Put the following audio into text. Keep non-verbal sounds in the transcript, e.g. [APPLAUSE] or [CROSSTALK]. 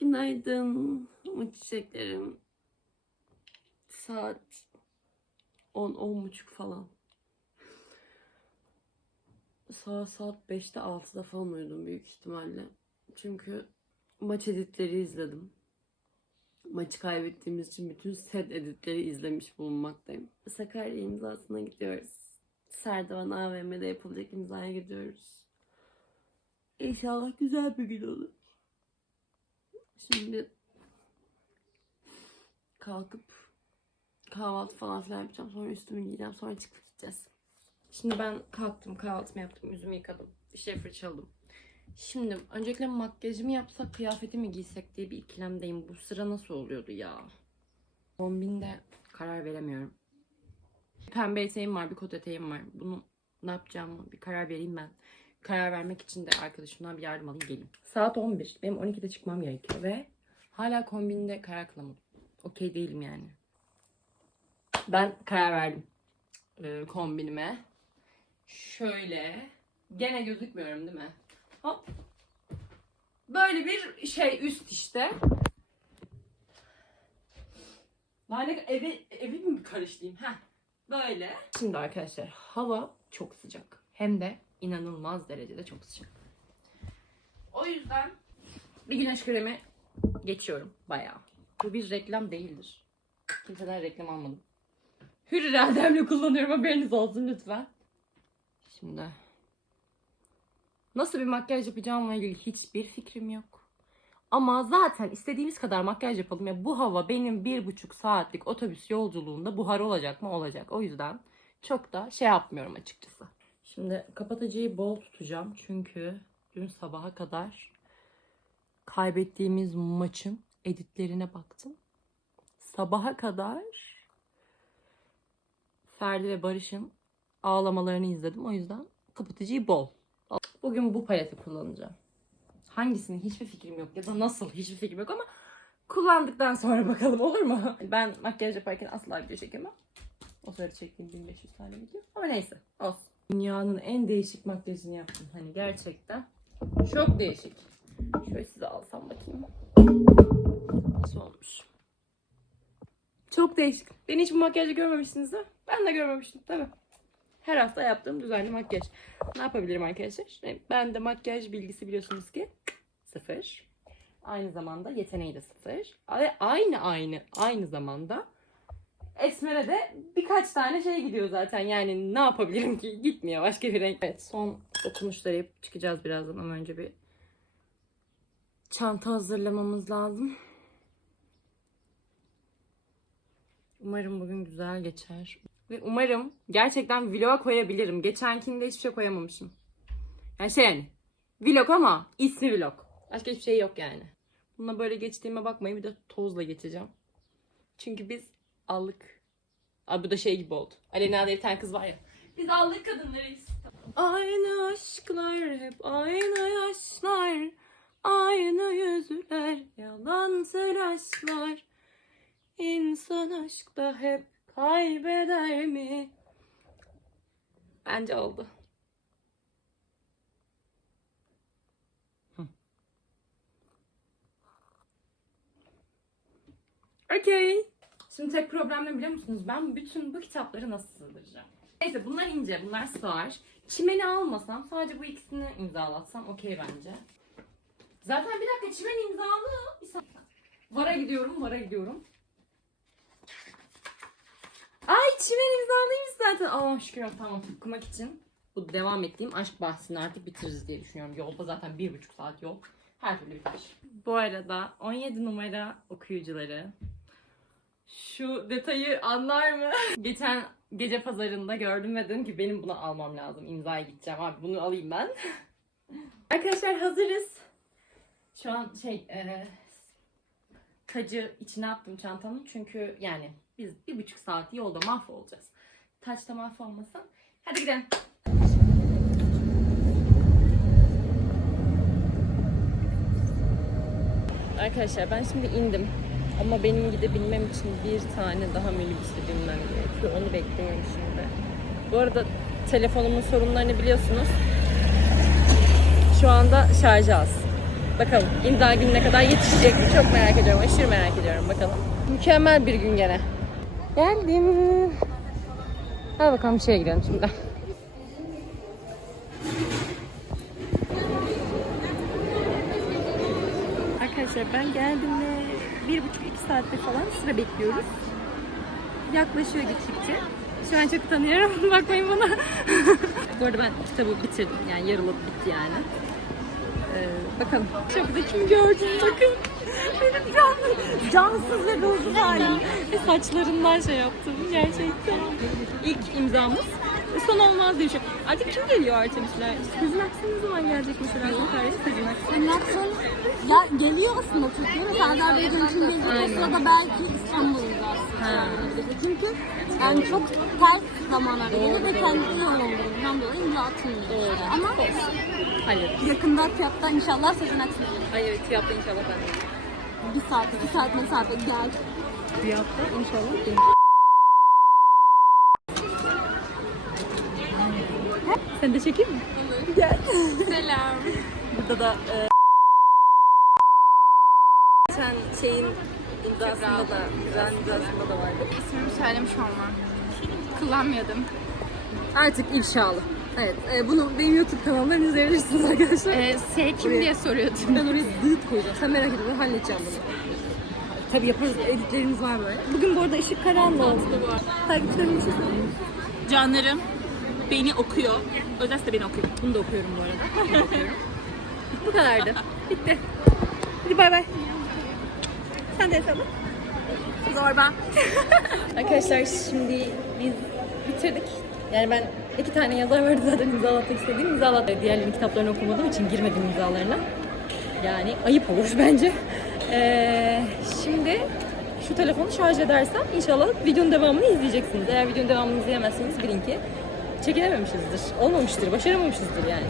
Günaydın. Umut çiçeklerim. Saat 10 10 buçuk falan. Saat saat 5'te 6'da falan uyudum büyük ihtimalle. Çünkü maç editleri izledim. Maçı kaybettiğimiz için bütün set editleri izlemiş bulunmaktayım. Sakarya imzasına gidiyoruz. Serdivan AVM'de yapılacak imzaya gidiyoruz. İnşallah güzel bir gün olur. Şimdi kalkıp kahvaltı falan filan yapacağım. Sonra üstümü giyeceğim. Sonra çıkıp gideceğiz. Şimdi ben kalktım, kahvaltımı yaptım, yüzümü yıkadım. Dişleri fırçaladım. Şimdi öncelikle makyajımı yapsak, kıyafeti mi giysek diye bir ikilemdeyim. Bu sıra nasıl oluyordu ya? Kombinde karar veremiyorum. Pembe eteğim var, bir kot eteğim var. Bunu ne yapacağımı bir karar vereyim ben. Karar vermek için de arkadaşımdan bir yardım alayım geleyim. Saat 11. Benim 12'de çıkmam gerekiyor ve hala kombinde karar kılamadım. Okey değilim yani. Ben karar verdim. Ee, kombinime. Şöyle. Gene gözükmüyorum değil mi? Hop. Böyle bir şey üst işte. Lale evi, evi mi karıştırayım? Heh. Böyle. Şimdi arkadaşlar hava çok sıcak. Hem de inanılmaz derecede çok sıcak. O yüzden bir güneş kremi geçiyorum bayağı. Bu bir reklam değildir. Kimseden reklam almadım. Hür irademle kullanıyorum haberiniz olsun lütfen. Şimdi nasıl bir makyaj yapacağımla ilgili hiçbir fikrim yok. Ama zaten istediğimiz kadar makyaj yapalım ya bu hava benim bir buçuk saatlik otobüs yolculuğunda buhar olacak mı olacak. O yüzden çok da şey yapmıyorum açıkçası. Şimdi kapatıcıyı bol tutacağım çünkü dün sabaha kadar kaybettiğimiz maçın editlerine baktım. Sabaha kadar Ferdi ve Barış'ın ağlamalarını izledim. O yüzden kapatıcıyı bol. Bugün bu paleti kullanacağım. Hangisini hiçbir fikrim yok ya da nasıl hiçbir fikrim yok ama kullandıktan sonra bakalım olur mu? Ben makyaj yaparken asla video çekemem. O sırada çektiğim 1500 tane video. Ama neyse olsun. Dünyanın en değişik makyajını yaptım. Hani gerçekten. Çok değişik. Şöyle size alsam bakayım. Nasıl olmuş? Çok değişik. Beni hiç bu makyajı görmemişsiniz de. Ben de görmemiştim değil mi? Her hafta yaptığım düzenli makyaj. Ne yapabilirim arkadaşlar? Ben de makyaj bilgisi biliyorsunuz ki sıfır. Aynı zamanda yeteneği de sıfır. Ve aynı aynı aynı zamanda Esmer'e de birkaç tane şey gidiyor zaten. Yani ne yapabilirim ki? Gitmiyor başka bir renk. Evet son dokunuşları yapıp çıkacağız birazdan ama önce bir çanta hazırlamamız lazım. Umarım bugün güzel geçer. Ve umarım gerçekten vlog koyabilirim. Geçenkinde hiçbir şey koyamamışım. Yani şey yani vlog ama ismi vlog. Başka hiçbir şey yok yani. Bununla böyle geçtiğime bakmayın bir de tozla geçeceğim. Çünkü biz allık. Abi bu da şey gibi oldu. Aleyna diye bir tane kız var ya. Biz allık kadınlarıyız. Aynı aşklar hep aynı yaşlar. Aynı yüzler yalan telaşlar. İnsan aşkta hep kaybeder mi? Bence oldu. Okey. Şimdi tek problem ne biliyor musunuz? Ben bütün bu kitapları nasıl sığdıracağım? Neyse bunlar ince, bunlar sığar. Çimeni almasam, sadece bu ikisini imzalatsam okey bence. Zaten bir dakika çimen imzalı. Vara gidiyorum, vara gidiyorum. Ay çimen imzalıymış zaten. Allah'ım şükür tamam okumak için. Bu devam ettiğim aşk bahsini artık bitiririz diye düşünüyorum. Yolda zaten bir buçuk saat yol. Her türlü biter. Bu arada 17 numara okuyucuları şu detayı anlar mı? [LAUGHS] Geçen gece pazarında gördüm ve dedim ki benim bunu almam lazım. İmzaya gideceğim abi bunu alayım ben. [LAUGHS] Arkadaşlar hazırız. Şu an şey e, tacı içine attım çantamın çünkü yani biz bir buçuk saat yolda mahvolacağız. Taç da mahvolmasın. Hadi gidelim. Arkadaşlar ben şimdi indim. Ama benim gidebilmem için bir tane daha minibüse binmem gerekiyor. Onu bekliyorum şimdi. Bu arada telefonumun sorunlarını biliyorsunuz. Şu anda şarjı az. Bakalım imza gününe kadar yetişecek mi? Çok merak ediyorum. Aşırı merak ediyorum. Bakalım. Mükemmel bir gün gene. Geldim. Hadi bakalım bir şeye gidelim şimdi. Arkadaşlar ben geldim ve bir buçuk iki saatte falan sıra bekliyoruz. Yaklaşıyor gittikçe. Şu an çok utanıyorum. [LAUGHS] Bakmayın bana. Bu arada ben kitabı bitirdim. Yani yarılıp bitti yani. Ee, bakalım. Çok da kim gördüm bakın. Benim can, cansız ve ruhsuz halim. Ve saçlarından şey yaptım gerçekten. İlk imzamız. Son olmaz diye şey. Artık kim geliyor Artemis'ler? Sizin aksın ne zaman gelecek mesela? Ankara'ya sizin aksın. Ya geliyor aslında Türkiye ve Serdar Bey dönüşüm gelecek. O sırada belki İstanbul'da aslında. Çünkü yani çok ters zamanlarda geliyor ve kendi yoğunluğundan dolayı imza atmıyor. Ama Hayır. yakında tiyatta inşallah gelir. Ay evet yaptı inşallah ben de. Bir saat, iki saat mesafe gel. Bir hafta inşallah Sen de çekeyim mi? Gel. Selam. Burada da e... Geçen şeyin imzasında da, güzel imzasında da vardı. İsmimi söylemiş olmam. Kullanmıyordum. Artık inşallah. Evet, e, bunu benim YouTube kanalımdan izleyebilirsiniz arkadaşlar. Ee, S kim diye soruyordum. Ben oraya zıt koyacağım. Sen merak etme, ben halledeceğim bunu. Tabii yaparız, editlerimiz var böyle. Bugün bu arada ışık karanlığı. Takipçilerim için Canlarım beni okuyor. Özel de beni okuyor. Bunu da okuyorum bu arada. [LAUGHS] Bu kadardı. Bitti. Hadi bay bay. Sen de hesabı. Zorba. [LAUGHS] Arkadaşlar şimdi biz bitirdik. Yani ben iki tane yazar vardı zaten imzalatmak istediğim imzalattım. Diğerlerinin kitaplarını okumadığım için girmedim imzalarına. Yani ayıp olur bence. Ee, şimdi şu telefonu şarj edersem inşallah videonun devamını izleyeceksiniz. Eğer videonun devamını izleyemezseniz bilin ki çekinememişizdir. Olmamıştır, başaramamışızdır yani.